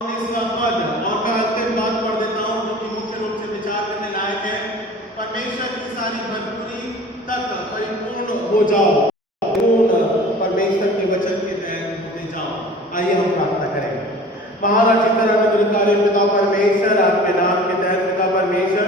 इसका पद और मैं अंतिम बात पढ़ देता हूँ जो कि मुख्य रूप से विचार करने लायक है। परमेश्वर की सारी भरपूरी तक परिपूर्ण हो जाओ, परमेश्वर के वचन के तहत होते जाओ। आइए हम प्रार्थना करेंगे। महान चित्तर अनुग्रहकारी पिता परमेश्वर, आपके नाम के तहत पिता परमेश्वर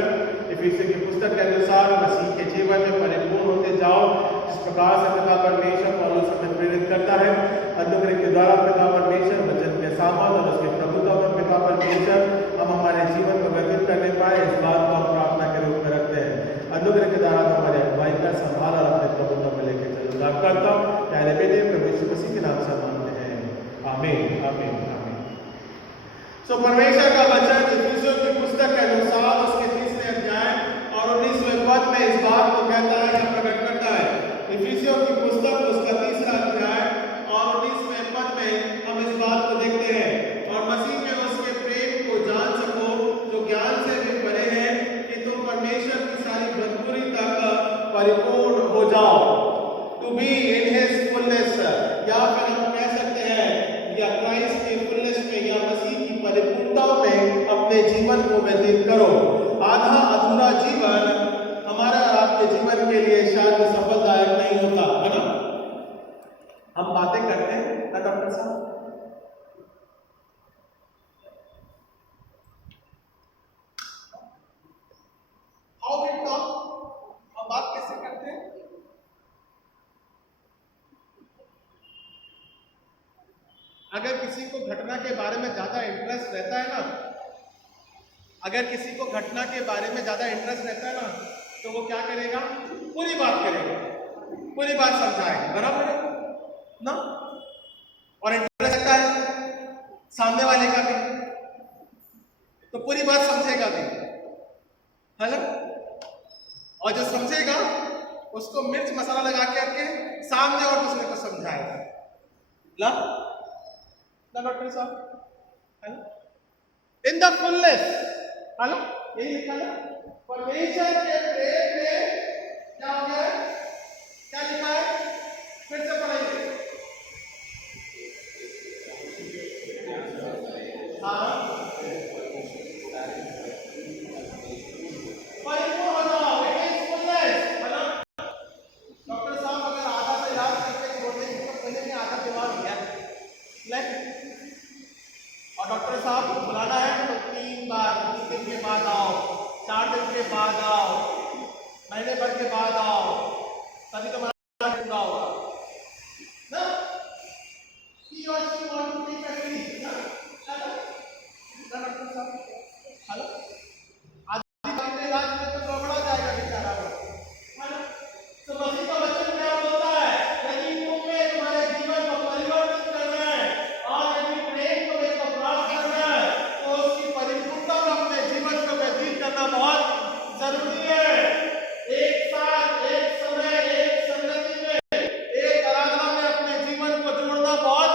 इफिसियों की पुस्तक के अनुसार मसीह के जीवन में परिपूर्ण होते जाओ, जिस प्रकार से पिता परमेश्वर पौलुस हमें प्रेरित करता है। अनुग्रह के द्वारा पिता परमेश्वर वचन के सामर्थ और उसके प्रभुत्व पर पिता परमेश्वर हम हमारे जीवन को व्यतीत करने पाए, इस बात को हम प्रार्थना के रूप में रखते हैं। अनुग्रह के द्वारा हमारे अगुवाई का संभाल और अपने प्रभुत्व में लेकर चलो। लाभ करता हूँ प्यारे बेटे प्रभु यीशु मसीह के नाम से मांगते हैं, आमीन आमीन आमीन। सो परमेश्वर का वचन इफिसियों की पुस्तक के अनुसार उसके 3 अध्याय और 19वें पद में इस बात को कहता है या प्रकट करता है। इफिसियों की पुस्तक उसका 3 अध्याय और 19वें पद में हम इस बात को देखते हैं, और मसीह में उसके प्रेम को जान सको जो ज्ञान से भी परे है, कि तुम परमेश्वर की सारी भरपूरी तक परिपूर्ण हो जाओ। To be in his fullness, या फिर हम कह सकते हैं या क्राइस्ट की फुलनेस में या मसीह की परिपूर्णता में अपने जीवन को व्यतीत करो। आधा अधूरा जीवन हमारा और आपके जीवन के लिए शायद सफलदायक नहीं होता है ना। हम बातें करते हैं ना डॉक्टर साहब, हाउ वी टॉक, हम बात कैसे करते हैं। अगर किसी को घटना के बारे में ज्यादा इंटरेस्ट रहता है ना, अगर किसी को घटना के बारे में ज्यादा इंटरेस्ट रहता है ना, तो वो क्या करेगा, पूरी बात करेगा, पूरी बात समझाएगा, बराबर है ना। और इंटरेस्ट रहता है सामने वाले का भी, तो पूरी बात समझेगा भी, है ना। और जो समझेगा उसको मिर्च मसाला लगा के सामने और दूसरे को समझाएगा ना डॉक्टर साहब, है ना। इन द फुलनेस, है ना, यही लिखा है। परमेश्वर के प्रेम में क्या हो गया है, क्या लिखा है, फिर से पढ़ेंगे। हाँ, परिपूर्ण हो जाओ, इट इज फुलनेस, है ना। डॉक्टर साहब अगर आधा से याद करके छोड़ देंगे तो पहले में आधा दिमाग गया नहीं। और डॉक्टर साहब को बुलाना है तो 3 बार, 3 दिन के बाद आओ, 4 दिन के बाद आओ, महीने भर के बाद आओ, तभी तुम्हारा पूरा होगा ना। He or she want to take a leave, ना डॉक्टर साहब, हेलो। आधी बात में इलाज में तो गड़बड़ा जाएगा बेचारा, है ना। तो मसीह का वचन क्या बोलता है, यदि तुम्हें तुम्हारे जीवन को परिवर्तित करना है और यदि प्रेम को एक प्राप्त करना है, तो उसकी परिपूर्णता में अपने जीवन को व्यतीत करना बहुत जरूरी है। एक साथ, एक समय, एक संगति में, एक आराधना में अपने जीवन को जोड़ना बहुत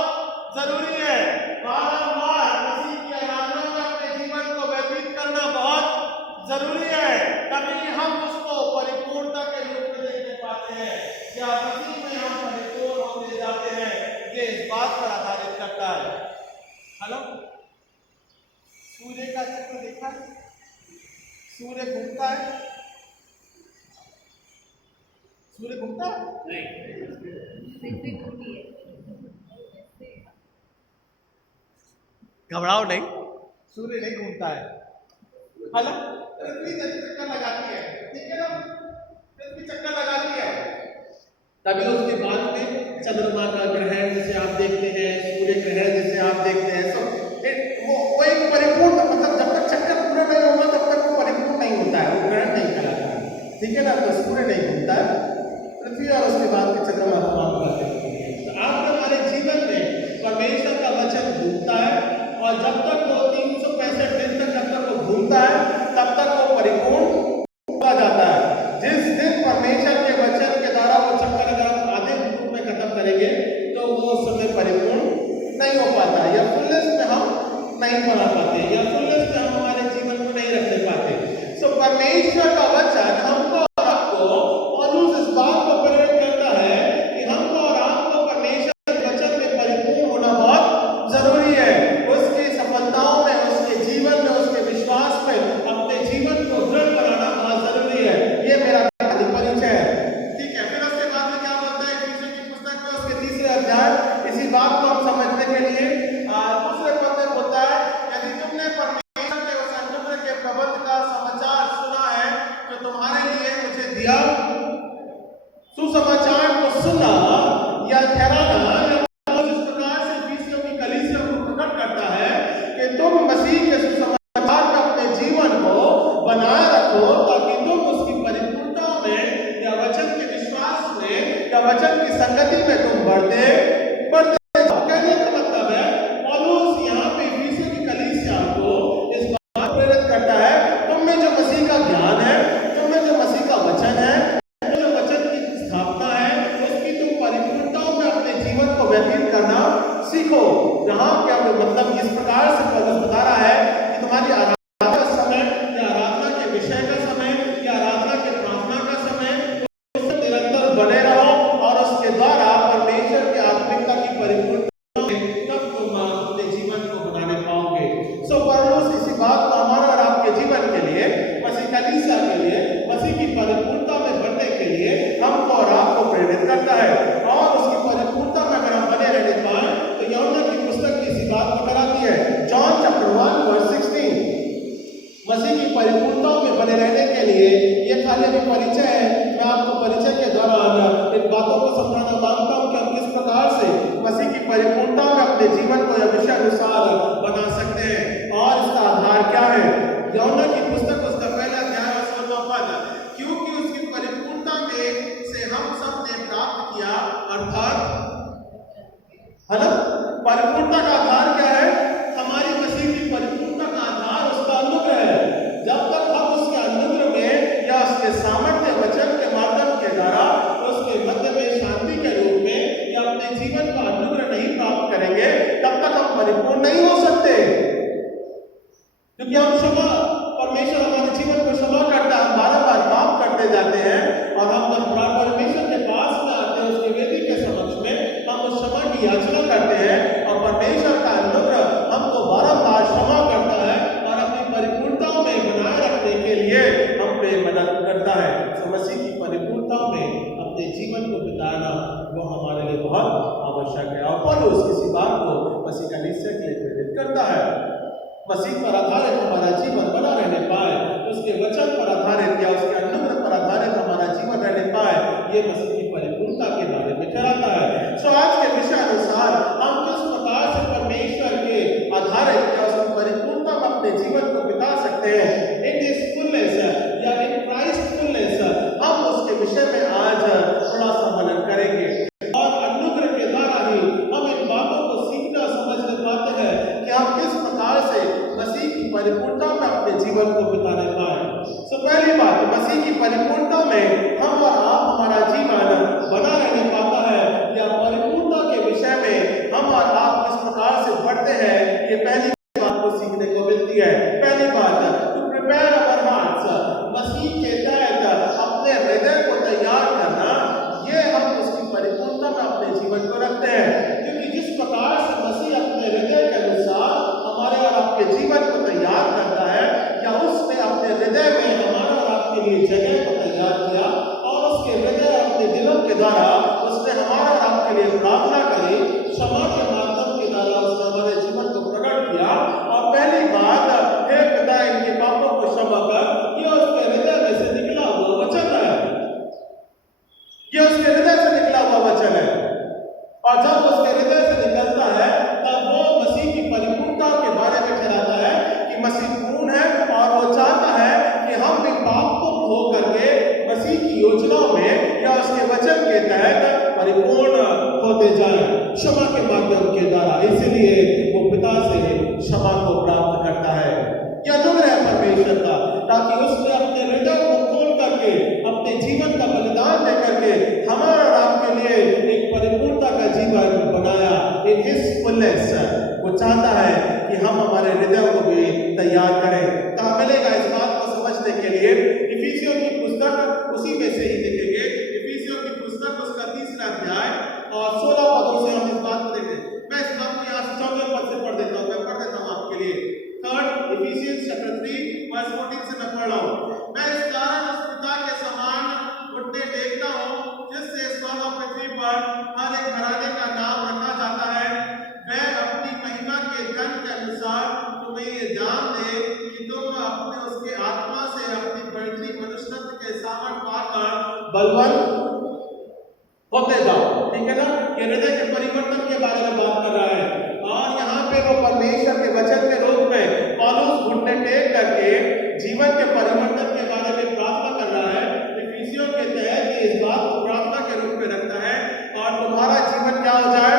जरूरी है। बारंबार मसीह की आराधना में अपने जीवन को व्यतीत करना बहुत जरूरी है, तभी हम उसको परिपूर्णता के रूप में देखने पाते हैं, या मसीह में हम परिपूर्ण होते जाते हैं। ये इस बात पर आधारित करता है। हेलो, सूर्य का चक्र देखा है, सूर्य घूमता है, सूर्य घूमता है नहीं, घबराओ नहीं, सूर्य नहीं घूमता है। हेलो, पृथ्वी चक्कर लगाती है, ठीक है ना, पृथ्वी चक्कर लगाती है, तभी उसके बाद में चंद्रमा का ग्रहण जैसे आप देखते हैं, सूर्य ग्रहण जैसे आप देखते हैं, तो वो एक परिपूर्ण, मतलब जब तक चक्कर पूरा नहीं होगा तब तक वो परिपूर्ण नहीं होता है, वो ग्रहण नहीं कहलाता है, ठीक है ना। तो सूर्य नहीं घूमता है, पृथ्वी और उसके बाद के चंद्रमा काम करते हैं। तो आप हमारे जीवन में परमेश्वर का वचन घूमता है, और जब तक वो 365 दिन तक जब तक वो घूमता है तब तक वो परिपूर्ण होता जाता है। जिस दिन परमेश्वर के वचन के द्वारा वो चक्कर अगर हम आधे रूप में खत्म करेंगे तो वो उस समय परिपूर्ण नहीं हो पाता, या फुलनेस में हम नहीं बना पाते, या फुलनेस में हम हमारे जीवन को नहीं रखने पाते। सो परमेश्वर का वचन हमको और आपको, और उस इस बात को प्रेरित करता है कि हमको और आपको परमेश्वर के वचन में परिपूर्ण होना बहुत जरूरी है। उसकी सफलताओं या हम क्षमा, परमेश्वर हमारे जीवन को क्षमा करता है, हम बार-बार पाप करते जाते हैं और हम जब परमेश्वर के पास में आते हैं, उसकी वेदी के समक्ष में हम उस क्षमा की याचना करते हैं और परमेश्वर का अनुग्रह हमको बारंबार क्षमा करता है और अपनी परिपूर्णता में बनाए रखने के लिए हम पे मदद करता है। तो मसीह की परिपूर्णता में अपने जीवन को बिताना वो हमारे लिए बहुत आवश्यक है और पौलुस इसी बात को मसीह का निश्चय के लिए प्रेरित करता है। मसीह पर आधारित हमारा जीवन बना रहने पाए, उसके वचन पर आधारित या उसके अनुग्रह पर आधारित हमारा जीवन रहने पाए, ये मसीह की परिपूर्णता के बारे में कहलाता है। सो आज के विषय अनुसार हम किस प्रकार से परमेश्वर के आधारित या उसकी परिपूर्णता में अपने जीवन को बिता सकते हैं, इन दिस फुलनेस या इन क्राइस्ट फुलनेस, हम उसके विषय में आज थोड़ा सा मनन करेंगे और अनुग्रह के द्वारा ही हम इन बातों को सीखना समझने पाते हैं कि हम किस प्रकार से मसीह की परिपूर्णता में अपने जीवन को बिताने पाए। सो पहली बात, मसीह की परिपूर्णता में हम और आप हमारा जीवन बना रहने पाता है या परिपूर्णता के विषय में हम और आप किस प्रकार से बढ़ते हैं, ये पहली बात को सीखने को मिलती है। पहली बात, टू प्रिपेयर अवर हार्ट्स, मसीह के तहत अपने हृदय को तैयार करना, ये हम उसकी परिपूर्णता में अपने जीवन को रखते हैं, क्योंकि जिस प्रकार से मसीह अपने हृदय के अनुसार हमारे और आपके जीवन को तैयार करता है, या उसने अपने हृदय में हमारे और आपके लिए जगह को तैयार किया और उसके हृदय और अपने दिलों के द्वारा उसने हमारे और आपके लिए प्रार्थना करी, क्षमा के माध्यम के द्वारा उसने हमारे जीवन को प्रकट किया। और पहली बात, हे पिता इनके पापों को क्षमा कर, ये उसके हृदय में से निकला हुआ वचन है, ये उसके हृदय से निकला हुआ वचन है और जब उसके हृदय से निकलता है तब वो मसीह की परिपूर्णता के बारे में कहलाता है कि मसीह पूर्ण है और वो चाहता है कि हम भी पाप को धो करके मसीह की योजनाओं में या उसके वचन के तहत परिपूर्ण होते जाएं क्षमा के माध्यम के द्वारा। इसलिए वो पिता से क्षमा को प्राप्त करता है। यह अनुग्रह है परमेश्वर का, ताकि उसने अपने हृदय को खोल करके अपने जीवन का बलिदान दे करके हमारे और आपके लिए एक परिपूर्णता का जीवन बनाया। इन हिज फुलनेस, वो चाहता है कि हम हमारे हृदय को भी तैयार करें। कहाँ मिलेगा इस बात को समझने के लिए? इफिसियों की पुस्तक, उसी में से ही देखेंगे, इफिसियों की पुस्तक उसका 3रा अध्याय और 16 पदों से हम इस बात को देखेंगे। मैं इस बात को यहाँ से 14 पद से पढ़ देता हूँ, मैं पढ़ देता हूँ आपके लिए। 3 Ephesians chapter 3 verse 14 से मैं पढ़ रहा हूँ। मैं इस कारण उस पिता के समान घुटने टेकता हूँ जिससे स्वर्ग और पृथ्वी पर हर एक घराने का नाम रखा जाता है। वह अपनी महिमा के धन के अनुसार तुम्हें ये दान दे कि तुम अपने उसके आत्मा से अपनी बढ़ती मनुष्यत्व के सामर्थ पाकर बलवान होते जाओ। ठीक है ना? ये हृदय के परिवर्तन के बारे में बात कर रहा है और यहाँ पे वो परमेश्वर के वचन के रूप में पौलुस घुटने टेक करके जीवन के परिवर्तन के बारे में प्रार्थना कर रहा है। इफिसियों के तहत इस बात को प्रार्थना के रूप में रखता है और तुम्हारा जीवन क्या हो जाए,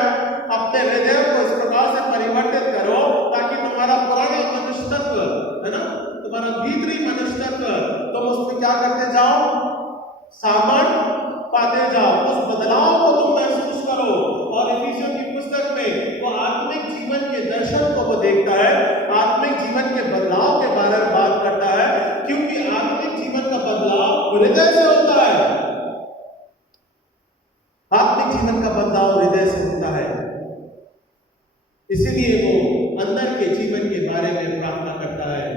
अपने हृदय को इस प्रकार से परिवर्तित करो ताकि तुम्हारा पुराना मनुष्यत्व है ना, तुम्हारा भीतरी मनुष्यत्व, तुम उसमें क्या करते जाओ, सामर्थ पाते जाओ, उस बदलाव को तुम महसूस करो। और इफिसियों की पुस्तक में वो आत्मिक जीवन के दर्शन को वो देखता है, आत्मिक जीवन के बदलाव के बारे में बात करता है, क्योंकि आत्मिक जीवन का बदलाव हृदय से होता है। आत्मिक जीवन का बदलाव हृदय से होता है, इसीलिए वो अंदर के जीवन के बारे में प्रार्थना करता है,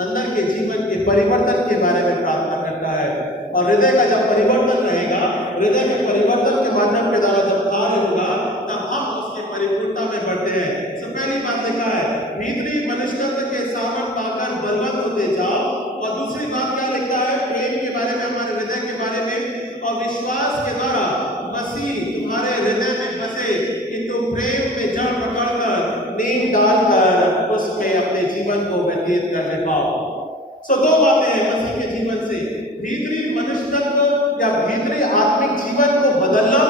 अंदर के जीवन के परिवर्तन के बारे में प्रार्थना करता है। और हृदय का जब परिवर्तन रहेगा, हृदय के परिवर्तन के माध्यम के द्वारा जब कार्य होगा, तब हम उसके परिपूर्णता में बढ़ते हैं। सब पहली बात लिखा है, भीतरी मनुष्यत्व के सामर्थ पाकर बलवंत होते जाओ। और दूसरी बात क्या लिखता है, प्रेम के बारे में, हमारे हृदय के बारे में, और विश्वास के द्वारा मसीह तुम्हारे हृदय में बसे कि तुम प्रेम में जड़ पकड़कर नींव डालकर उसमें अपने जीवन को व्यतीत करने पाओ। सो दो बातें हैं मसीह के जीवन से, भीतरी मनुष्यत्व या भीतरी आत्मिक जीवन को बदलना,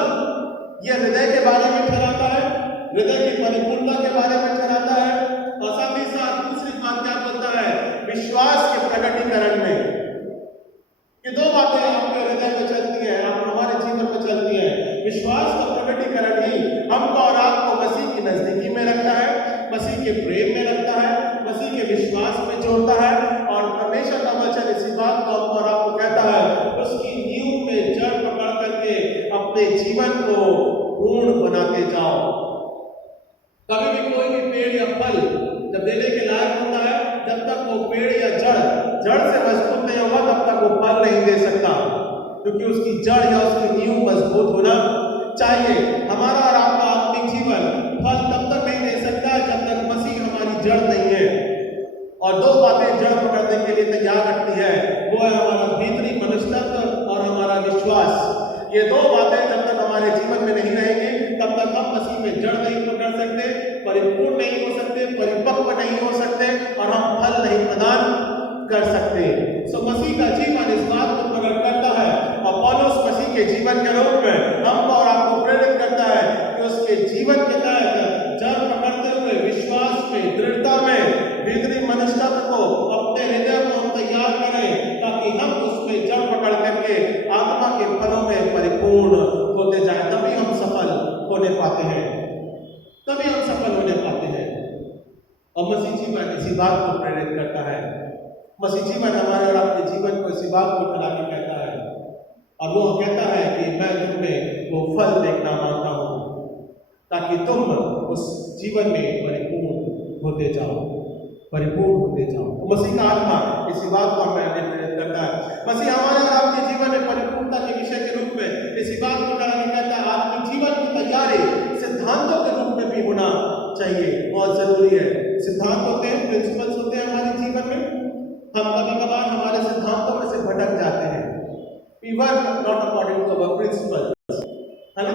यह हृदय के बारे में ठहराता है, हृदय की परिपूर्णता के बारे में ठहराता है। और साथ ही साथ दूसरी बात क्या बोलता है, विश्वास के प्रकटीकरण में। ये दो बातें आपके हृदय में चलती है, आप हमारे जीवन में चलती है। विश्वास का प्रकटीकरण ही हमको और आपको मसीह की नजदीकी में रखता है, मसीह के प्रेम में रखता है, मसीह के विश्वास में जोड़ता होता है और परमेश्वर का वचन इसी बात को और आपको कहता है उसकी नींव में जड़ पकड़ करके अपने जीवन को पूर्ण बनाते जाओ। कभी भी कोई भी पेड़ या फल जब देने के लायक होता है, जब तक वो पेड़ या जड़ से मजबूत नहीं होगा तब तक वो फल नहीं दे सकता, क्योंकि उसकी जड़ या उसकी नींव मजबूत होना चाहिए। हमारा और आपका आत्मिक जीवन फल तब तक नहीं दे सकता जब तक मसीह हमारी जड़ नहीं है। और दो बातें जड़ पकड़ने के लिए तैयार रखती है, वो है हमारा भीतरी मनुष्यत्व और हमारा विश्वास। ये दो बातें जब तक हमारे जीवन में नहीं रहेंगी तब तक हम मसीह में जड़ नहीं पकड़ सकते, परिपूर्ण नहीं हो सकते, परिपक्व नहीं हो सकते और हम फल नहीं प्रदान कर सकते। सो मसीह का जीवन इस बात को प्रकट करता है और पौलुस मसीह के जीवन के रूप में हमको और आपको प्रेरित करता है कि उसके जीवन के तहत जड़ पकड़ते हुए विश्वास में, दृढ़ता में, भीतरी मनुष्यत्व को, अपने हृदय को हम तैयार करें ताकि हम उसमें जड़ पकड़ करके आत्मा के फलों में परिपूर्ण होते जाएं। तभी हम सफल होने पाते हैं, तभी हम सफल होने पाते हैं। और मसीह जीवन इसी बात को प्रेरित करता है। मसीह जीवन हमारे और आपके जीवन को इसी बात को खिला के कहता है और वो कहता है कि मैं तुम में वो फल देखना मांगता हूँ ताकि तुम उस जीवन में परिपूर्ण होते जाओ, परिपूर्ण होते जाओ। मसीह का आत्मा इसी बात को हमें प्रेरित करता है। मसीह हमारे और आपके जीवन में परिपूर्णता के विषय के रूप में इसी बात को कहता है आत्मिक जीवन की तैयारी सिद्धांतों के रूप में भी होना चाहिए, बहुत जरूरी है। सिद्धांत होते हैं, प्रिंसिपल्स होते हैं हमारे जीवन में। हम कभी कभार हमारे सिद्धांतों में से भटक जाते हैं। We work not according to our principles, है ना?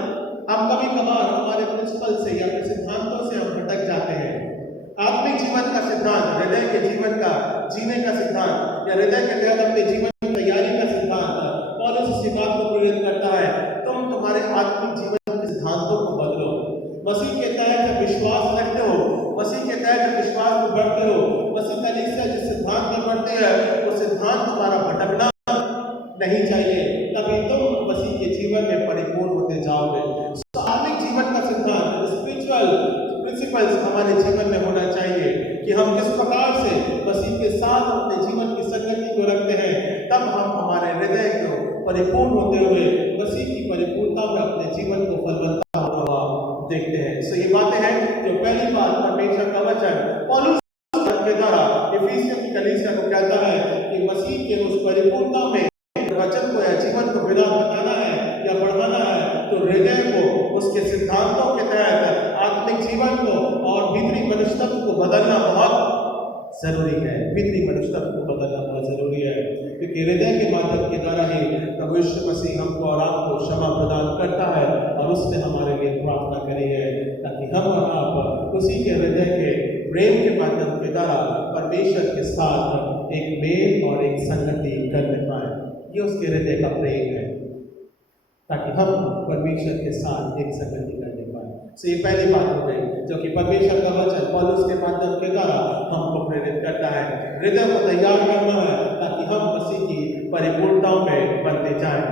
हम कभी कभार हमारे प्रिंसिपल से या फिर सिद्धांतों से हम भटक जाते हैं। आत्मिक जीवन का सिद्धांत, हृदय के जीवन का जीने का सिद्धांत या हृदय के तहत अपने जीवन की तैयारी का सिद्धांत पौलुस इसी बात को प्रेरित करता है तुम तुम्हारे आत्मिक जीवन के सिद्धांतों को बदलो। मसीह के तहत जब विश्वास रखते हो, मसीह के तहत जब विश्वास में बढ़ते हो, मसीह कलीसिया जिस सिद्धांत में बढ़ते हैं वो सिद्धांत तुम्हारा भटकना नहीं चाहिए, तभी तुम मसीह के जीवन में परिपूर्ण होते जाओगे। आत्मिक जीवन का सिद्धांत, स्पिरिचुअल प्रिंसिपल्स हमारे जीवन में होना चाहिए कि हम किस प्रकार से मसीह के साथ अपने जीवन की संगति को रखते हैं, तब हम हमारे हृदय को परिपूर्ण होते हुए मसीह की परिपूर्णता में अपने जीवन को फलवत्ता हुआ देखते हैं। सो ये बातें हैं जो पहली बात परमेश्वर का वचन पौलुस के द्वारा इफिसियों की कलीसिया को कहता है कि मसीह के उस परिपूर्णता में वचन को या जीवन को बिना बताना है या बढ़ाना है तो हृदय को उसके सिद्धांतों के तहत आत्मिक जीवन को और भीतरी मनुष्यत्व को बदलना बहुत जरूरी है। भीतरी मनुष्यत्व को बदलना बहुत जरूरी है, क्योंकि हृदय के माध्यम के द्वारा ही प्रभु यीशु मसीह हमको और आपको क्षमा प्रदान करता है और उसने हमारे लिए प्रार्थना करी है ताकि हम और आप उसी के हृदय के प्रेम के माध्यम के द्वारा परमेश्वर के साथ एक मेल और एक संगति कर पाए। ये उसके हृदय का प्रेम है ताकि हम परमेश्वर के साथ एक संगति करने पाए। तो ये पहली बात हो गई जो कि परमेश्वर का वचन पौलुस के माध्यम के द्वारा हमको प्रेरित करता है। हृदय को तैयार करना है ताकि हम मसीह की परिपूर्णताओं में बनते जाएं।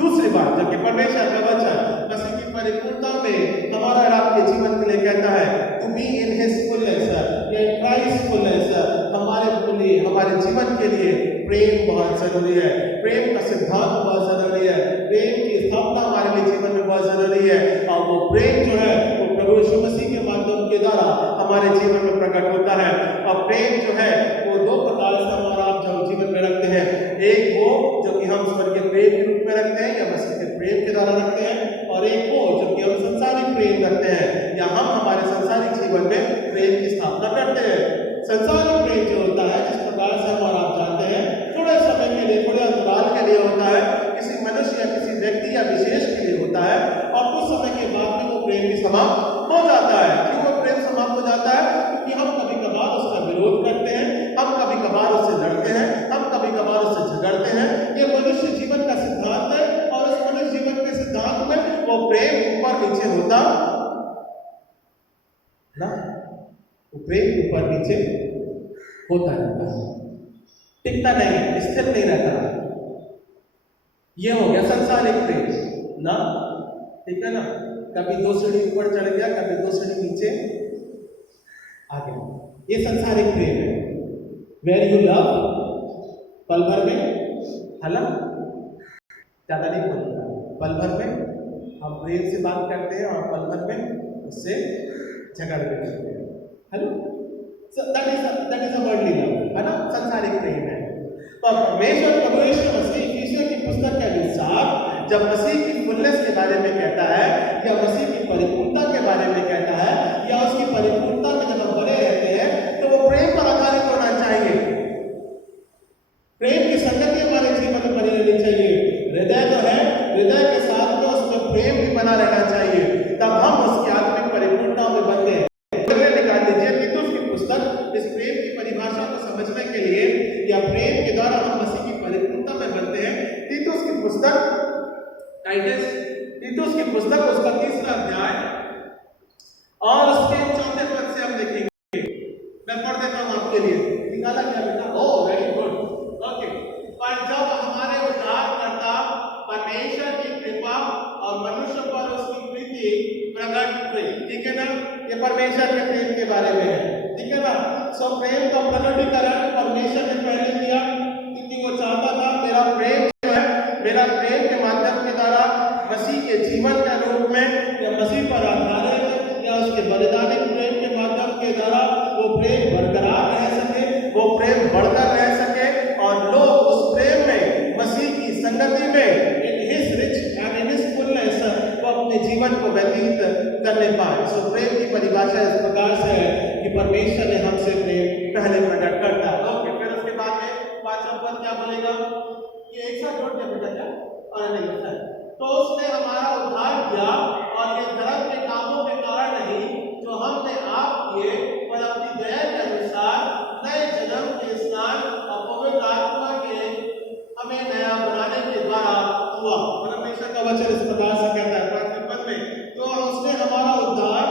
दूसरी बात जो कि परमेश्वर का वचन मसीह की परिपूर्णता में हमारा और आपके जीवन के लिए कहता है to be in his fullness या इन क्राइस्ट फुलनेस। हमारे लिए, हमारे जीवन के लिए प्रेम बहुत जरूरी है, प्रेम का सिद्धांत बहुत जरूरी है, प्रेम की स्थापना हमारे लिए जीवन में बहुत जरूरी है। और वो प्रेम जो है वो प्रभु यीशु मसीह के माध्यम के द्वारा हमारे जीवन में प्रकट होता है। और प्रेम जो है वो दो प्रकार से हमारा आप जो जीवन में रखते हैं, एक वो जो कि हम स्वर्गीय प्रेम के रूप में रखते हैं या मसीह के प्रेम के द्वारा रखते हैं, और एक वो जो कि हम संसारिक प्रेम रखते हैं या हम हमारे संसारिक जीवन में प्रेम की स्थापना करते हैं। संसारिक प्रेम जो होता है, जिस प्रकार से हम और आप जानते हैं, थोड़े समय के लिए, थोड़े अंतराल के लिए होता है, किसी मनुष्य या किसी व्यक्ति या विशेष के लिए होता है और कुछ समय के बाद में वो प्रेम भी समाप्त हो जाता है। क्यों वो प्रेम समाप्त हो जाता है? क्योंकि हम कभी कभार उसका विरोध करते हैं, हम कभी कभार उससे लड़ते हैं, हम कभी कभार उससे झगड़ते हैं। ये मनुष्य जीवन का सिद्धांत है और इस मनुष्य जीवन के सिद्धांत में वो प्रेम ऊपर नीचे होता ना, वो प्रेम ऊपर नीचे होता रहता है, टिकता नहीं, स्थिर नहीं रहता। ये हो गया संसारिक प्रेम ना, ठीक है ना। कभी दो सीढ़ी ऊपर चढ़ गया, कभी दो सीढ़ी नीचे आ गया, ये संसारिक प्रेम है। वेर यू लव, पल भर में, है ना, ज्यादा नहीं बोलता, पल भर में हम प्रेम से बात करते हैं और पल भर में उससे झगड़ भी करते हैं, है ना। That is a worldly love, है ना, संसारिक प्रेम है। पर परमेश्वर प्रभु यीशु मसीह इफिसियों की पुस्तक के अनुसार जब मसीह की फुलनेस के बारे में कहता है या मसीह की परिपूर्णता के बारे में कहता है या उसकी परिपूर्णता में जब हम बने रहते हैं तो वो प्रेम पर आधारित होना चाहिए। प्रेम की संगति हमारे जीवन में बनी रहनी चाहिए। हृदय तो है, हृदय के साथ में उसमें प्रेम भी बना रहना चाहिए, तब हम उसकी आत्मिक परिपूर्णता में बनते हैं। निकाल दीजिए तीतुस की पुस्तक इस प्रेम की परिभाषा को समझने के लिए या प्रेम के द्वारा हम मसीह की परिपूर्णता में बनते हैं। तीतुस की पुस्तक, तीतुस की पुस्तक उसका 3रा अध्याय और उसके 4थे पद से हम देखेंगे। मैं पढ़ देता हूं आपके लिए। निकाला क्या बेटा? Oh very good, okay. पर जब हमारे उद्धारकर्ता परमेश्वर की कृपा और मनुष्य पर उसकी प्रीति प्रकट हुई, ठीक है ना, ये परमेश्वर के प्रेम के बारे में है, ठीक है ना। सो प्रेम का प्रकटीकरण परमेश्वर ने पहले किया क्योंकि वो चाहता था मेरा प्रेम जो है, मेरा प्रेम के माध्यम के द्वारा मसीह के जीवन के रूप में या मसीह पर आधारित या उसके बलिदानिक प्रेम के माध्यम के द्वारा वो प्रेम बरकरार रह सके, वो प्रेम बढ़कर रह सके और लोग उस प्रेम में मसीह की संगति में in his rich and in his fullness वो अपने जीवन को व्यतीत करने पाए। सो प्रेम की परिभाषा इस प्रकार से है कि परमेश्वर ने हमसे प्रेम पहले प्रकट करता है। ओके, फिर उसके बाद में 5वां पद क्या बोलेगा? ये एक साथ जोड़ दिया बेटा क्या? और नहीं होता है। तो उसने हमारा उद्धार किया और ये धर्म के कामों के कारण नहीं जो हमने आप किए, पर अपनी दया के अनुसार नए जन्म के स्नान और पवित्र आत्मा के हमें नया बनाने के द्वारा हुआ। परमेश्वर का वचन इस प्रकार से कहता है 5वें पद में, तो उसने हमारा उद्धार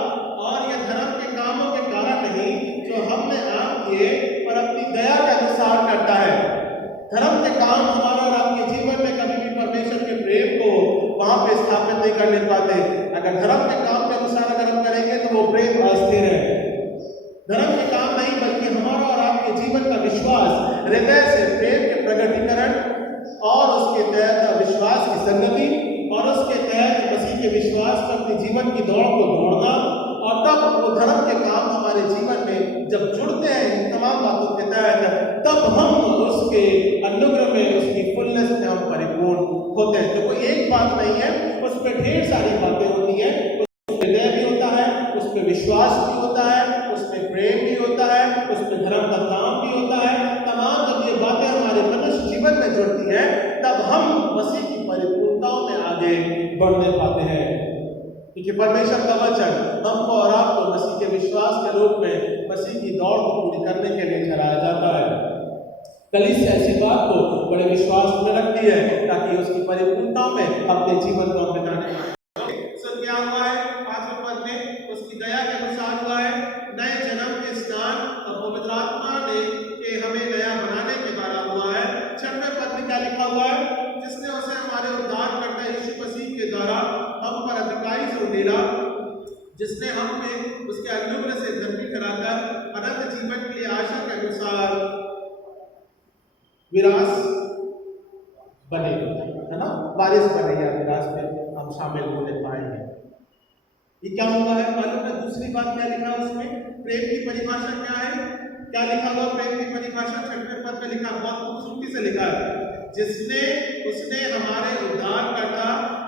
और ये धर्म के कामों के कारण नहीं जो हमने आप किए, पर अपनी दया के अनुसार करता है। धर्म के काम हमारा और आपके जीवन में कभी भी परमेश्वर के प्रेम को वहां पे स्थापित नहीं करने पाते। अगर धर्म के काम के अनुसार अगर हम करेंगे तो वो प्रेम अस्थिर है। धर्म के काम नहीं बल्कि हमारा और आपके जीवन का विश्वास, हृदय से प्रेम के प्रकटीकरण और उसके तहत विश्वास की संगति और उसके तहत मसीह के विश्वास पर अपने जीवन की दौड़ को दौड़ना, और तब वो धर्म के काम हमारे जीवन में जब जुड़ते हैं इन तमाम बातों के तहत, तब हम उसके अनुग्रह में, उसकी फुलनेस में हम परिपूर्ण होते हैं। तो कोई एक बात नहीं है, उसमें ढेर सारी बातें होती हैं। उसमें हृदय भी होता है, उसमें विश्वास भी होता है, उसमें प्रेम भी होता है, उसमें धर्म का काम भी होता है। तमाम जब ये बातें हमारे मनुष्य जीवन में जुड़ती हैं, तब हम मसीह की परिपूर्णताओं में आगे बढ़ने पाते हैं। क्योंकि परमेश्वर का वचन हमको और आपको मसीह के विश्वास के रूप में मसीह की दौड़ को पूरी करने के लिए ठहराया जाता है। कलीसिया ऐसी बात को बड़े विश्वास में रखती है ताकि उसकी परिपूर्णता में अपने जीवन को बिताने पाए। सो क्या हुआ है 5वें पद में? उसकी दया के अनुसार हुआ है नए जन्म के स्नान और पवित्र आत्मा ने के हमें नया बनाने के द्वारा हुआ है। 6वें पद में क्या लिखा हुआ है? जिसने उसे हमारे उद्धार करता यीशु मसीह के द्वारा हम पर अधिकारी से उड़ेला, जिसने हम में उसके अनुग्रह से धर्मी कराकर अनंत जीवन के लिए आशा के अनुसार विरास बने, है ना, वारिस बने या विरास में हम शामिल होने पाएंगे। ये क्या हुआ है मालूम है? दूसरी बात क्या लिखा है उसमें? प्रेम की परिभाषा क्या है? क्या लिखा हुआ प्रेम की परिभाषा? 6वें पद में लिखा, बहुत खूबसूरती से लिखा है, जिसने उसने हमारे उद्धार करता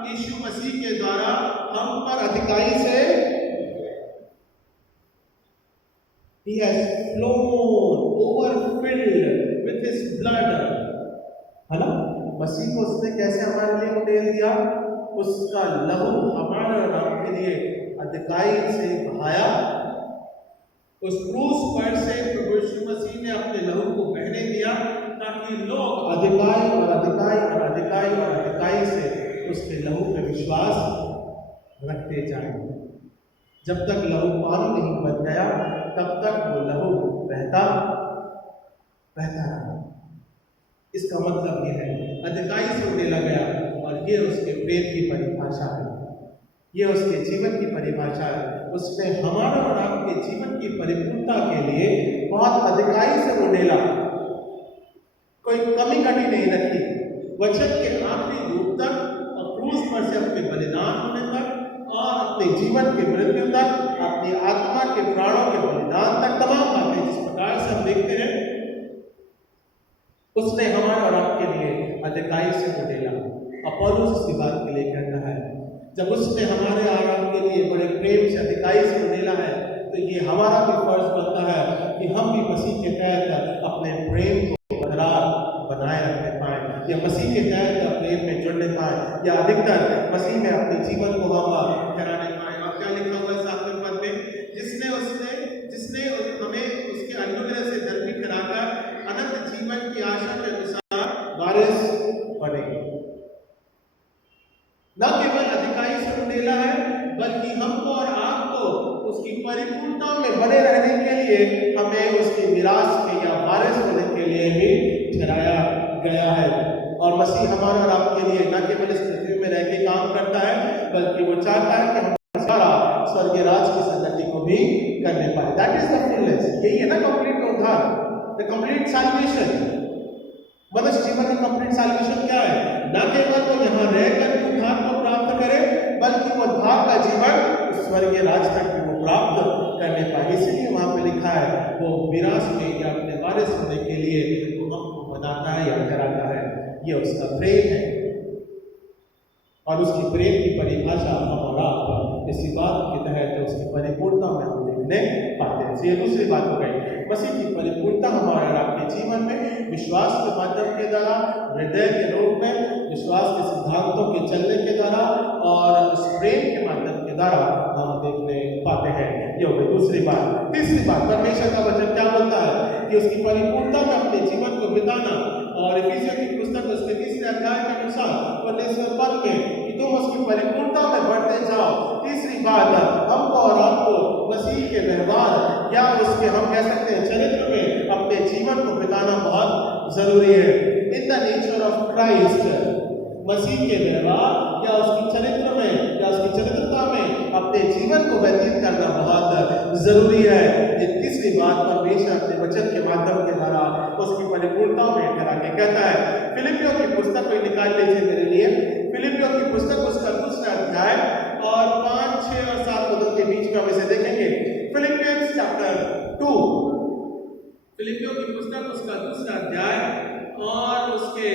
यीशु मसीह के द्वारा हम पर अधिकारी से He has flown, overfilled with his blood, है ना। मसीह को उसने कैसे हमारे लिए उड़ेल दिया? उसका लहू हमारे नाम के लिए अधिकारी से बहाया। उस क्रूस पर से प्रभु यीशु मसीह ने अपने लहू को बहने दिया ताकि लोग अधिकारी और अधिकारी और अधिकारी और अधिकारी से उसके लहू पे विश्वास रखते जाएंगे। जब तक लहू पानी नहीं बन गया तब तक वो लहू बहता रहा। इसका मतलब यह है अधिकारी से उड़ेला गया, और ये उसके प्रेम की परिभाषा है, ये उसके जीवन की परिभाषा है। उसने हमारा और आपके जीवन की परिपूर्णता के लिए बहुत अधिकारी से उड़ेला। नहीं रखी। वचन के आखिरी रूप तक और क्रूस पर से अपने बलिदान होने तक और अपने जीवन के मृत्यु तक, अपनी आत्मा के प्राणों के बलिदान तक, तमाम बातें जिस प्रकार से हम देखते हैं, उसने हमारे और आपके लिए अधिकाई से उड़ेला। पौलुस इसी बात के लिए कहता है, जब उसने हमारे और आपके लिए बड़े प्रेम से अधिकाई से उड़ेला है, तो ये हमारा भी फर्ज बनता है कि हम भी मसीह के तहत अपने प्रेम को बरकरार बनाए रखने पाए, या मसीह के तहत प्रेम में जुड़ने पाए, या अधिकतर मसीह में अपने जीवन को हम ठहराने पाए। और क्या लिखा हुआ है 7वें पद में, जिसने हमें उसके अनुग्रह से धर्मी कराकर अनंत जीवन की आशा के अनुसार वारिस बने। न केवल अधिकाई से उड़ेला है, बल्कि हमको और आपको उसकी परिपूर्णता में बने रहने के लिए हमें उसकी मिरास में या वारिस होने के लिए भी ठहराया गया है। और मसीह हमारे और आपके लिए न केवल इस पृथ्वी में रह के काम करता है, बल्कि वो चाहता है कि हम सारा स्वर्गीय राज की संगति को भी करने पाए। That is the fullness. यही है ना कंप्लीट उद्धार, द कंप्लीट सैल्वेशन। मनुष्य जीवन का कंप्लीट सैल्वेशन क्या है? न केवल वो यहाँ रहकर उद्धार को प्राप्त करे, बल्कि वो उद्धार का जीवन स्वर्गीय राज तक भी वो प्राप्त करने पाए। इसीलिए वहां पे लिखा है, वो विरास में या अपने वारिस होने के लिए वो हमको बताता है या कराता है। ये उसका प्रेम है, और उसकी प्रेम की परिभाषा हम और आप इसी बात के तहत उसकी परिपूर्णता में हम देखने पाते हैं। ये दूसरी बात हो गई। मसीह की परिपूर्णता हमारे और आपके जीवन में विश्वास के माध्यम के द्वारा, हृदय के रूप में विश्वास के सिद्धांतों के चलने के द्वारा और उस प्रेम के माध्यम के द्वारा हम देखने पाते हैं। ये हो गई दूसरी बात। तीसरी बात, परमेश्वर का वचन क्या बोलता है कि उसकी परिपूर्णता में अपने जीवन को बिताना। और इफिसियों की पुस्तक उसके 3 अध्याय के अनुसार 19वें पद में कि तुम उसकी परिपूर्णता में बढ़ते जाओ। तीसरी बात, हमको और आपको मसीह के व्यवहार या उसके हम कह सकते हैं चरित्र में अपने जीवन को बिताना बहुत जरूरी है। In the nature of Christ, मसीह के व्यवहार या उसकी चरित्र में या उसकी चरित्रता में अपने जीवन को व्यतीत करना बहुत जरूरी है। ये तीसरी बात परमेश्वर अपने वचन के माध्यम के द्वारा उसकी परिपूर्णता में करा के कहता है। फिलिपियों की पुस्तक को निकाल लीजिए मेरे लिए। फिलिपियों की पुस्तक उसका 2 अध्याय और 5, 6 और 7 पदों के बीच में हम इसे देखेंगे। फिलिपियंस चैप्टर 2, फिलिपियों की पुस्तक उसका 2 अध्याय और उसके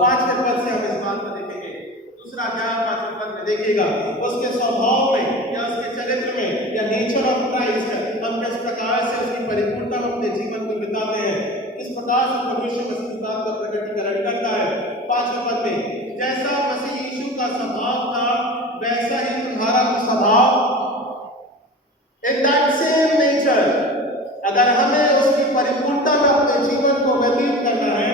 5वें पद से हम इस बात को देखेंगे। 2 अध्याय 5वें पद में देखिएगा, उसके स्वभाव में या उसके चरित्र में या नेचर ऑफ क्राइस्ट हम किस प्रकार से उसकी परिपूर्णता में अपने जीवन को बिताते हैं, किस प्रकार से परमेश्वर इस बात का प्रकटीकरण करता है। 5वें पद में, जैसा मसीह यीशु का स्वभाव था वैसा ही तुम्हारा भी स्वभाव, इन दैट सेम नेचर। अगर हमें उसकी परिपूर्णता में अपने जीवन को व्यतीत करना है,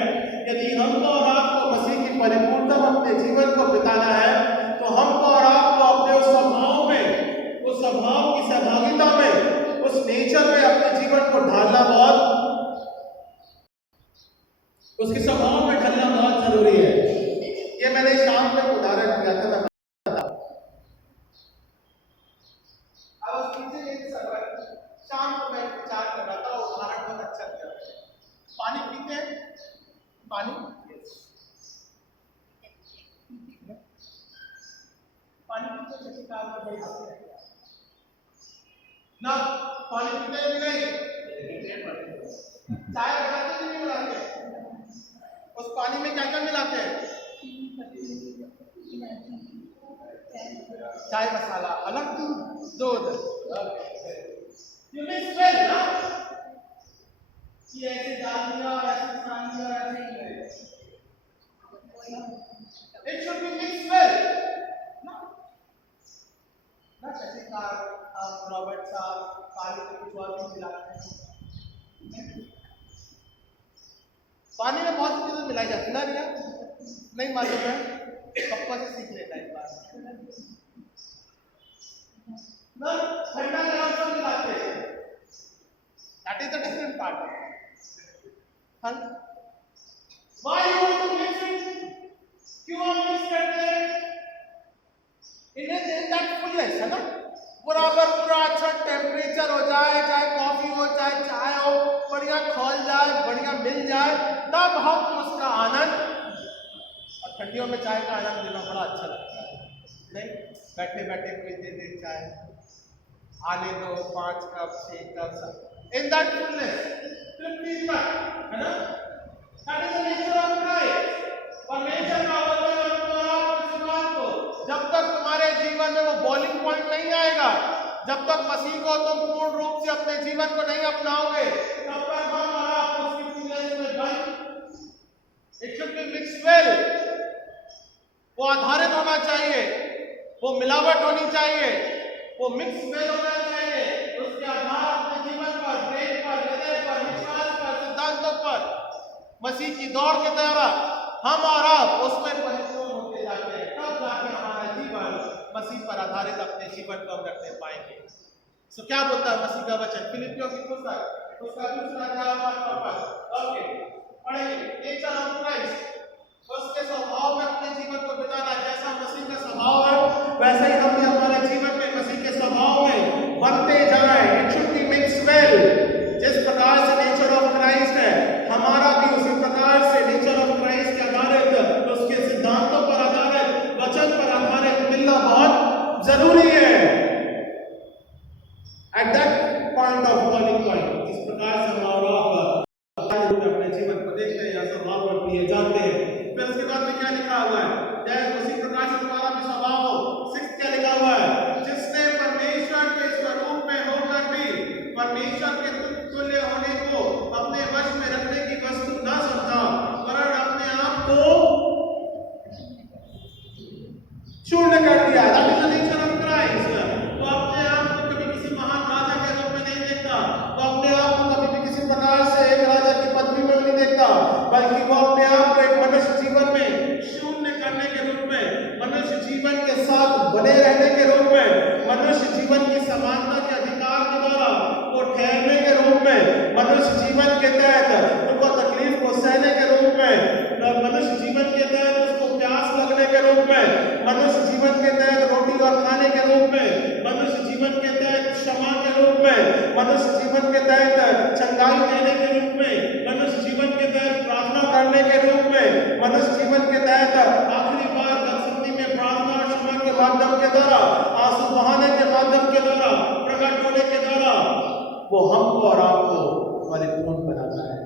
यदि हमको और आपको मसीह की परिपूर्णता में अपने जीवन को बिताना है, तो हमको और आपको अपने उस स्वभाव में, उस स्वभाव की सहभागिता में, उस नेचर में अपने जीवन को ढालना उसके स्वभाव में ढलना बहुत जरूरी है। ये मैंने शाम में उदाहरण दिया था, मैं शाम को मैं विचार कर रहा था, उदाहरण बहुत अच्छा दिया। पानी पीते हैं, पानी ना, पानी पीते हैं नहीं, चाय बनाते हैं नहीं बनाते, उस पानी में क्या क्या मिलाते हैं? चाय मसाला अलग, दूध, you may smell ना कि ऐसे डाल दिया और ऐसे छान दिया और ऐसे ही है। It should be mixed well ना जैसे रॉबर्ट साहब पानी में कुछ और भी मिलाते हैं। पानी में बहुत सी चीजें मिलाई जाती ना भैया, नहीं मालूम है, पप्पा से सीख लेना एक बार ना। ठंडा गरम सब मिलाते हैं, that is the different part. Why you want to mix it, क्यों आप मिक्स करते हैं? इन्हें दैट फुलनेस है ना, बराबर पूरा अच्छा टेम्परेचर हो जाए, चाहे कॉफी हो चाहे चाय हो, बढ़िया खौल जाए, बढ़िया मिल जाए, तब हम उसका आनंद, और ठंडियों में चाय का आनंद लेना बड़ा अच्छा लगता है, नहीं? बैठे बैठे पीते थे चाय, आने दो 5 cup 6 cup, in that fullness, है ना? That is the nature of Christ. परमेश्वर का वचन जब तक तुम्हारे जीवन में वो बॉइलिंग पॉइंट नहीं आएगा, जब तक मसीह को तुम पूर्ण रूप से अपने जीवन को नहीं अपनाओगे, तब तक हम और आप उसकी फुलनेस में बंद। It should be mix well, वो आधारित होना चाहिए, वो मिलावट होनी चाहिए, वो मिक्स वेल होना चाहिए, उसके आधार अपने जीवन पर, प्रेम पर, हृदय पर, विश्वास पर, सिद्धांतों पर, मसीह की दौड़ के द्वारा हम और आप उसमें परिपूर्ण होते जाते हैं। तब जाके हमारा जीवन मसीह पर आधारित अपने जीवन को हम रखने पाएंगे। सो क्या बोलता है मसीह का वचन? फिलिपियों की पुस्तक उसका दूसरा अध्याय, ओके, पढ़ेंगे। नेचर ऑफ क्राइस्ट, उसके स्वभाव में अपने जीवन को बिताना, जैसा मसीह का स्वभाव है वैसे ही हम भी हमारे जीवन में मसीह के स्वभाव में बनते जाएं। It should be mix well. जिस प्रकार से नेचर ऑफ क्राइस्ट है, हमारा भी उसी प्रकार से नेचर ऑफ क्राइस्ट के आधारित, उसके सिद्धांतों पर आधारित, वचन पर आधारित मिलना बहुत जरूरी है। At that point of boiling point, इस प्रकार से हम और आप अपने जीवन को देखते हैं या स्वभाव पर लिए जाते हैं। फिर उसके बाद में क्या लिखा हुआ है? जैसे उसी प्रकार से तुम्हारा भी स्वभाव हो। 6 क्या लिखा हुआ है? जिसने परमेश्वर के स्वरूप में होकर भी परमेश्वर के तुल्य होने को अपने वश में रखने की वस्तु न समझा, वरन अपने आप को शून्य कर दिया। That is the nature of Christ. वो अपने आप को कभी किसी महान राजा के रूप में नहीं देखता, वो अपने आप को कभी भी किसी प्रकार से एक राजा की पदवी में नहीं देखता, बल्कि वो अपने आप को एक मनुष्य जीवन में शून्य करने के रूप में, मनुष्य जीवन के साथ बने रहने के रूप में, मनुष्य जीवन की समानता के अधिकार के द्वारा वो ठहरने के रूप में, मनुष्य जीवन के तहत उनको तकलीफ को सहने के रूप में, मनुष्य जीवन के तहत उसको प्यास लगने के रूप में, मनुष्य जीवन के तहत रोटी और खाने के रूप में, मनुष्य जीवन के तहत क्षमा के रूप में, मनुष्य जीवन के तहत चंगाई देने के रूप में, मनुष्य जीवन के तहत प्रार्थना करने के रूप में, मनुष्य जीवन के तहत आखिरी बार गतसमनी में प्रार्थना क्षमा के माध्यम के द्वारा, आंसू बहाने के माध्यम के द्वारा, प्रकट होने के द्वारा वो हमको और आपको परिपूर्ण बनाता है।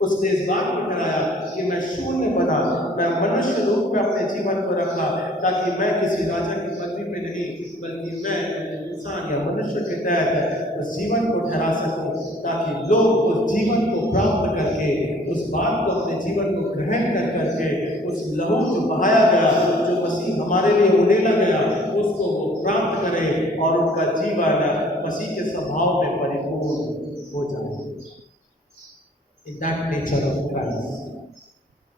उसने इस बात को कराया कि मैं शून्य बना, मैं मनुष्य रूप में अपने जीवन को रखा, ताकि मैं किसी राजा की पदवी में नहीं, बल्कि मैं इंसान या मनुष्य के तहत उस जीवन को ठहरा सकूं, ताकि लोग उस जीवन को प्राप्त करके, उस बात को अपने जीवन को ग्रहण कर करके, उस लहू जो बहाया गया, जो मसीह हमारे लिए उड़ेला गया, उसको वो प्राप्त करें और उनका जीवन मसीह के स्वभाव में परिपूर्ण हो जाए। In that nature of Christ,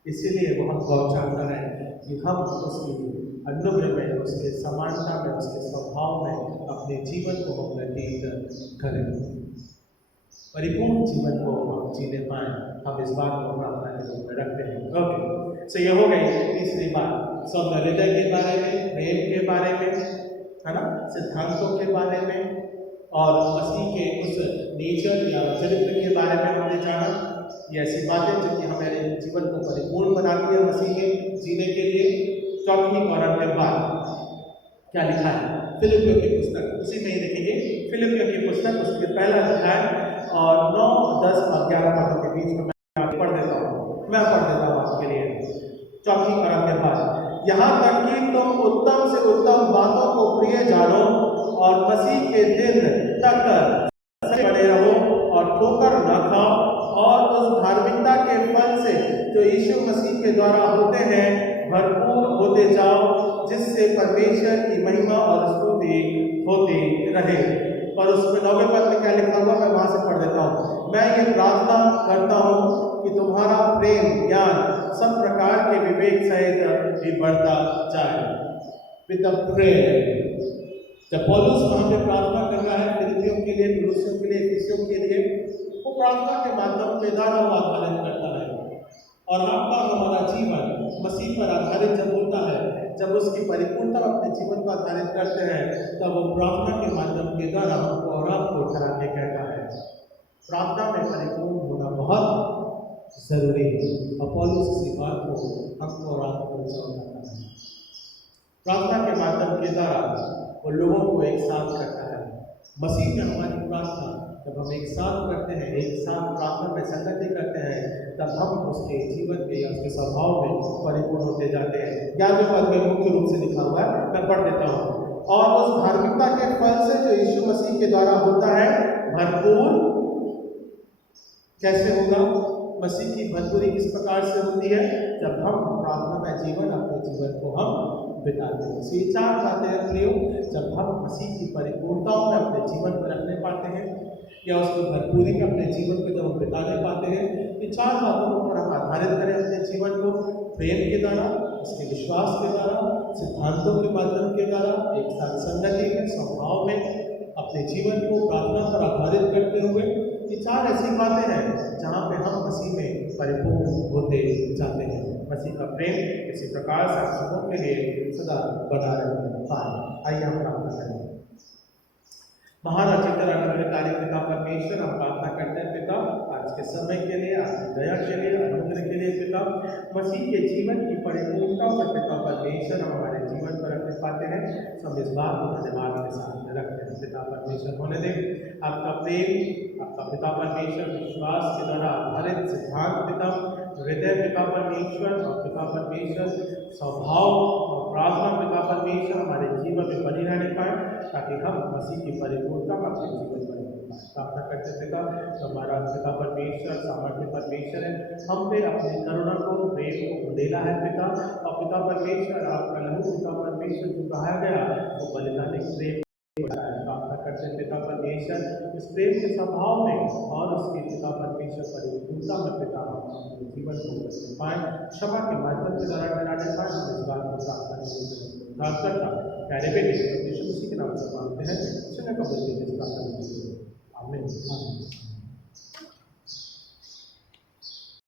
इसीलिए वो हमको चाहता है कि हम उसकी अनुग्रह में, उसके समानता में, उसके स्वभाव में अपने जीवन को हम व्यतीत करें, परिपूर्ण जीवन को हम जीने पाएं। हम इस बात को प्रार्थना के रूप में रखते हैं। ओके, सो ये हो गई तीसरी बात, सब हृदय के बारे में, प्रेम के बारे में, है ना, सिद्धांतों के बारे में, और मसीह के उस नेचर या चरित्र के बारे में हमने जाना। ये ऐसी बातें जो कि हमारे जीवन को परिपूर्ण बनाती है मसीह के जीने के लिए। चौथी और अंतिम बात क्या लिखा है? फिलिपियों की पुस्तक, उसी में ही देखेंगे। फिलिपियों की पुस्तक, उसके पहला अध्याय और 9, 10 और 11 पदों के बीच में मैं पढ़ देता हूँ आपके लिए। चौथी और अंतिम बात, यहाँ तक कि तुम उत्तम से उत्तम बातों को प्रिय जानो और मसीह के दिन तक बने रहो और ठोकर न खाओ, और उस धार्मिकता के फल से जो यीशु मसीह के द्वारा होते हैं भरपूर होते जाओ, जिससे परमेश्वर की महिमा और स्तुति होती रहे। और उसमें 9वें पद में क्या लिखा हुआ, मैं वहां से पढ़ देता हूँ। मैं ये प्रार्थना करता हूँ कि तुम्हारा प्रेम ज्ञान सब प्रकार के विवेक सहित भी बढ़ता जाए। विद द प्रेयर, जब पौलुस वहां पे प्रार्थना कर रहा है फिलिपियों के लिए, कुलुसियों के लिए, एफिसियों के लिए, वो प्रार्थना के माध्यम से दाना आधारित करता है। और आपका हमारा जीवन मसीह पर आधारित जब होता है, जब उसकी परिपूर्णता अपने जीवन पर आधारित करते हैं, तब वो प्रार्थना के माध्यम के द्वारा हमको और आपको ठहरा के कहता है। प्रार्थना में परिपूर्ण होना बहुत जरूरी है। और पौलुस इसी बात को हमको और आपको समझाता है। प्रार्थना के माध्यम के द्वारा वो लोगों को एक साथ करता है। मसीह में हमारी प्रार्थना जब हम एक साथ करते हैं, एक साथ प्रार्थना में संगति करते हैं, तब हम उसके जीवन में या उसके स्वभाव में परिपूर्ण होते जाते हैं। 11वें पद में मुख्य रूप से लिखा हुआ है, मैं पढ़ देता हूँ। और उस धार्मिकता के फल से जो यीशु मसीह के द्वारा होता है भरपूर कैसे होगा? मसीह की भरपूरी किस प्रकार से होती है? जब हम प्रार्थना में जीवन अपने जीवन को हम बिताते हैं। ये 4 बातें हैं प्रियो, जब हम मसीह की परिपूर्णताओं में अपने जीवन को रखने पाते हैं या उसकी भरपूरी में अपने जीवन को जब हम बिताने पाते हैं, ये 4 बातों पर हम आधारित करें अपने जीवन को, प्रेम के द्वारा, उसके विश्वास के द्वारा, सिद्धांतों के माध्यम के द्वारा, एक साथ संगति में, स्वभाव में, अपने जीवन को प्रार्थना पर आधारित करते हुए। ये 4 ऐसी बातें हैं जहाँ पे हम मसीह में परिपूर्ण होते जाते हैं। मसीह का प्रेम इसी प्रकार से आप सबों के लिए सदा बना रहे पाए। आइए हम प्रार्थना करें। महान रचिता कार्यकारी पिता परमेश्वर, हम प्रार्थना करते हैं पिता आज के समय के लिए, आपकी दया के लिए, अनुग्रह के लिए पिता, मसीह के जीवन की परिपूर्णता में पिता परमेश्वर हम हमारे जीवन पर रखने पाते हैं। सब इस बात को धन्यवाद के साथ रखते हैं पिता परमेश्वर। होने दें आपका प्रेम, आपका पिता परमेश्वर विश्वास के द्वारा आधारित सिद्धांत पिता, हृदय पिता परमेश्वर और पिता परमेश्वर स्वभाव और प्रार्थना पिता परमेश्वर हमारे जीवन में बनी रहने पाए, ताकि हम मसीह की परिपूर्णता में अपने जीवन में रहने पाए। प्रार्थना करते पिता, हमारा पिता परमेश्वर सामर्थ्य परमेश्वर है, हम पे अपनी करुणा को, प्रेम को उंडेला है पिता। और पिता परमेश्वर आपका लहू पिता परमेश्वर जो कहा गया वो बलिदानिक प्रेम। प्रार्थना करते पिता परमेश्वर इस प्रेम के स्वभाव में और उसके पिता परमेश्वर परिपूर्णता में पिता हम अपने जीवन को बदल पाए, क्षमा के माध्यम के द्वारा ठहराने पाए। हम इस बात को प्रार्थना करता प्यारे बेटे यीशु मसीह के नाम से मांगते हैं, कबूल कीजिए। आमीन।